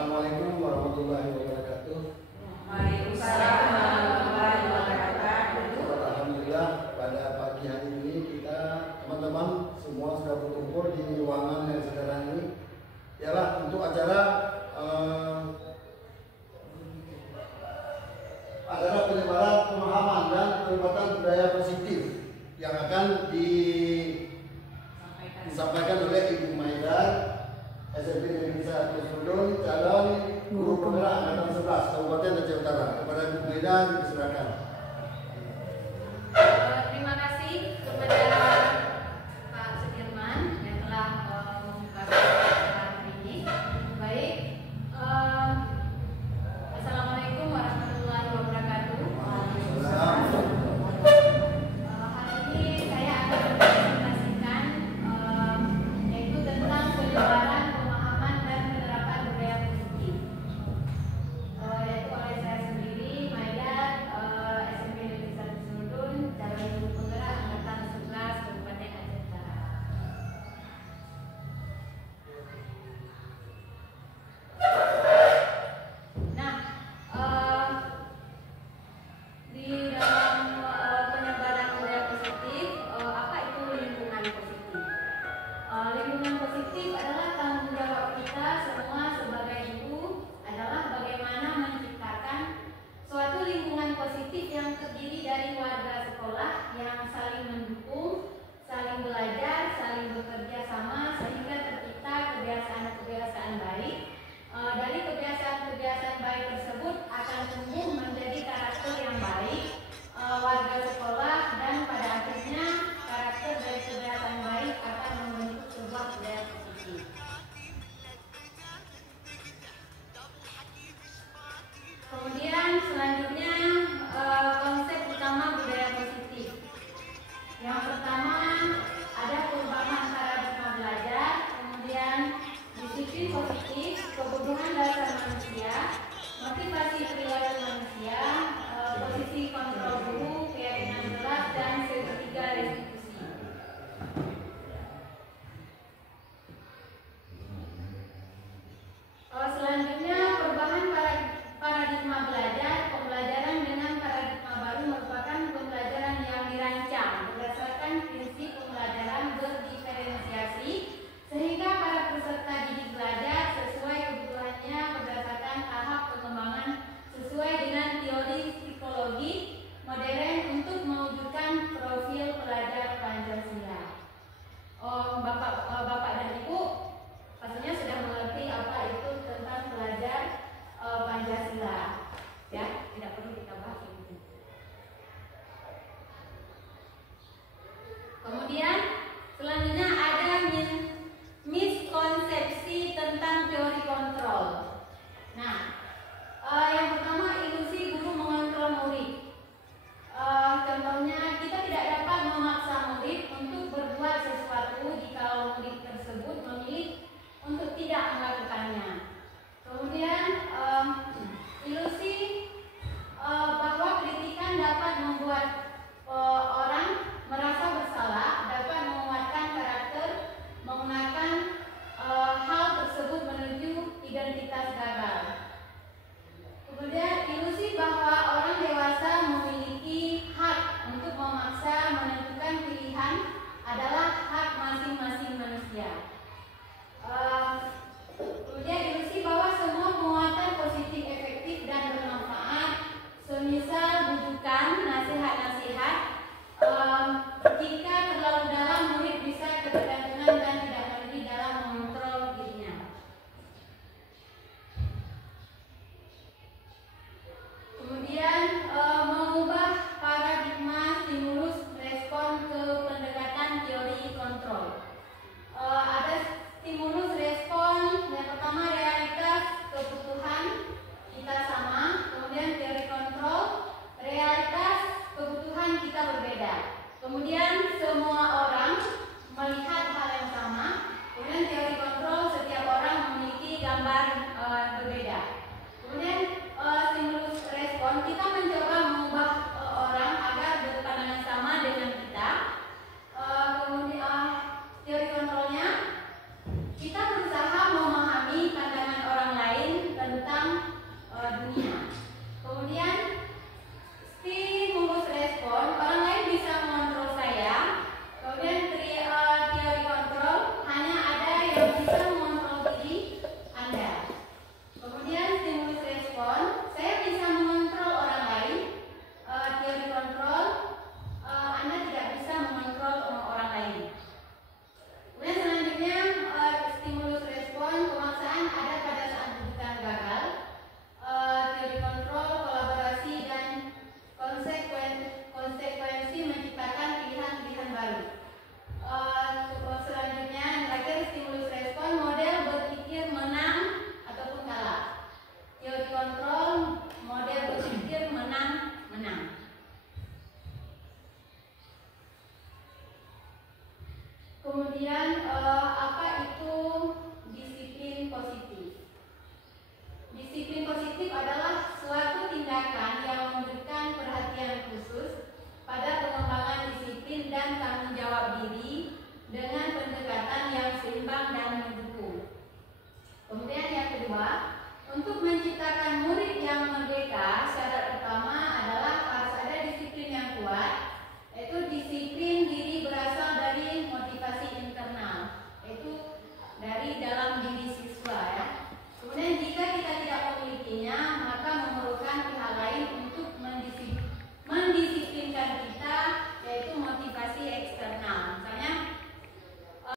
Assalamualaikum warahmatullahi wabarakatuh. Waalaikumsalam warahmatullahi wabarakatuh. Alhamdulillah pada pagi hari ini kita teman-teman semua sudah berkumpul di ruangan yang sekarang ini. Ialah untuk acara penyebaran pemahaman dan penempatan budaya positif yang akan disampaikan oleh Ibu Maida, SMP Negeri 1 Sudun, calon guru penggerak angkatan 11 Kabupaten Aceh Utara. Kepada Ibu Maida dipersilakan. Terima kasih kepada Pak Sudirman yang telah membuka acara hari ini. Baik, Assalamualaikum warahmatullahi wabarakatuh. Hari ini saya akan mempresentasikan yaitu tentang penyebaran pemahaman dan penerapan budaya positif. Yaitu oleh saya sendiri, Maida, SMP Negeri 1 Sudun, calon ibu penggerak angkatan 11 Kabupaten Aceh Utara. Nah, di dalam penyebaran budaya positif, apa itu lingkungan positif? Lingkungan positif adalah tanggung jawab kita semua sebagai ibu adalah bagaimana menciptakan suatu lingkungan positif yang terdiri dari warga sekolah yang saling mendukung, saling belajar, saling bekerja sama sehingga tercipta kebiasaan-kebiasaan baik. Dari kebiasaan-kebiasaan baik tersebut akan tumbuh menjadi karakter yang baik warga sekolah, dan pada akhirnya karakter dari kebiasaan baik akan membentuk sebuah budaya positif. Kemudian selanjutnya konsep utama budaya positif. Yang pertama ada perubahan paradigma belajar, kemudian disiplin positif, kebutuhan dasar manusia, motivasi perilaku manusia, posisi kontrol guru, keyakinan jelas, dan ketiga restitusi. Selanjutnya perubahan paradigma belajar. Pembelajaran dengan paradigma baru merupakan pembelajaran yang dirancang berdasarkan prinsip pembelajaran berdiferensiasi sehingga para peserta didik belajar sesuai kebutuhannya berdasarkan tahap pengembangan sesuai dengan teori psikologi modern untuk mewujudkan profil pelajar Pancasila. Bapak dan Ibu pastinya sudah mengerti apa itu tentang pelajar Pancasila, ya, tidak perlu kita bahas itu. Kemudian selanjutnya ada miskonsepsi tentang teori kontrol. Nah, yang pertama ilusi guru mengontrol murid. Contohnya kita tidak dapat memaksa murid untuk berbuat sesuatu jika murid tersebut memilih untuk tidak melakukannya. Kemudian ilusi bahwa kritikan dapat membuat orang merasa bersalah, dapat menguatkan karakter, menggunakan hal tersebut menuju identitas gagal. Kemudian ilusi bahwa orang dewasa memiliki hak untuk memaksa menentukan pilihan adalah hak masing-masing manusia. Kemudian ilusi bahwa semua penguatan positif, efektif, dan bermanfaat, semisal bujukan, nasihat-nasihat, jika terlalu dalam murid bisa ketergantungan dan tidak mandiri dalam mengontrol dirinya. Kemudian mengubah paradigma stimulus respon ke pendekatan teori kontrol. Ada stimulus respon, yang pertama realitas kebutuhan kita sama, kemudian teori kontrol realitas kebutuhan kita berbeda, kemudian semua orang melihat hal yang sama, kemudian teori kontrol setiap orang memiliki gambar berbeda. Kemudian stimulus respon kita mencoba mengubah orang agar berpandangan sama dengan kita. Kemudian teori kontrolnya kita berusaha memahami pandangan orang lain Kemudian apa itu disiplin positif? Disiplin positif adalah suatu tindakan yang memberikan perhatian khusus pada pengembangan disiplin dan tanggung jawab diri dengan pendekatan yang seimbang dan mendukung. Kemudian yang kedua, untuk menciptakan murid yang merdeka